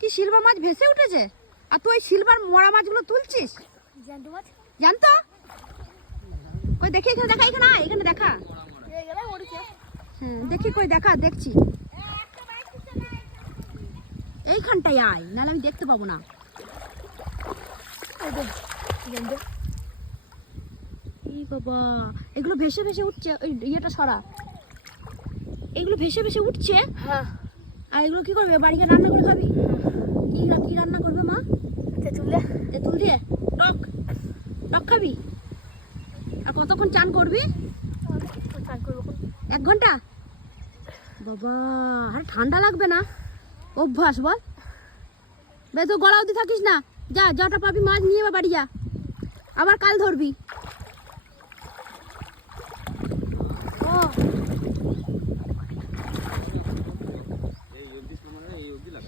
কি সিলভার মাছ ভেসে উঠেছে, আর তুই সিলভার মরা মাছগুলো তুলছিস? জানতো কই দেখি, এখানে দেখা, এখানে আয়, এখানে দেখা। হ্যাঁ দেখি, কই দেখা, দেখছি এইখানটায় আয়, নাহলে আমি দেখতে পাবো না। এই বাবা, এগুলো ভেসে ভেসে উঠছে, ওই ইয়েটা সরা, এগুলো ভেসে ভেসে উঠছে। হ্যাঁ। আর এগুলো কি করবে, বাড়িতে রান্না করে খাবি? কি রান্না করবে মা? তেঁতুল দিয়ে টক টক খাবি? আর কতক্ষণ চান করবি? 1 ঘন্টা? বাবা, আর ঠান্ডা লাগবে না? অভ্যাস বল। বে তো গলা অবধি থাকিস না, যা, যটা পাবি মাছ নিয়ে বাড়ি যা, আবার কাল ধরবি।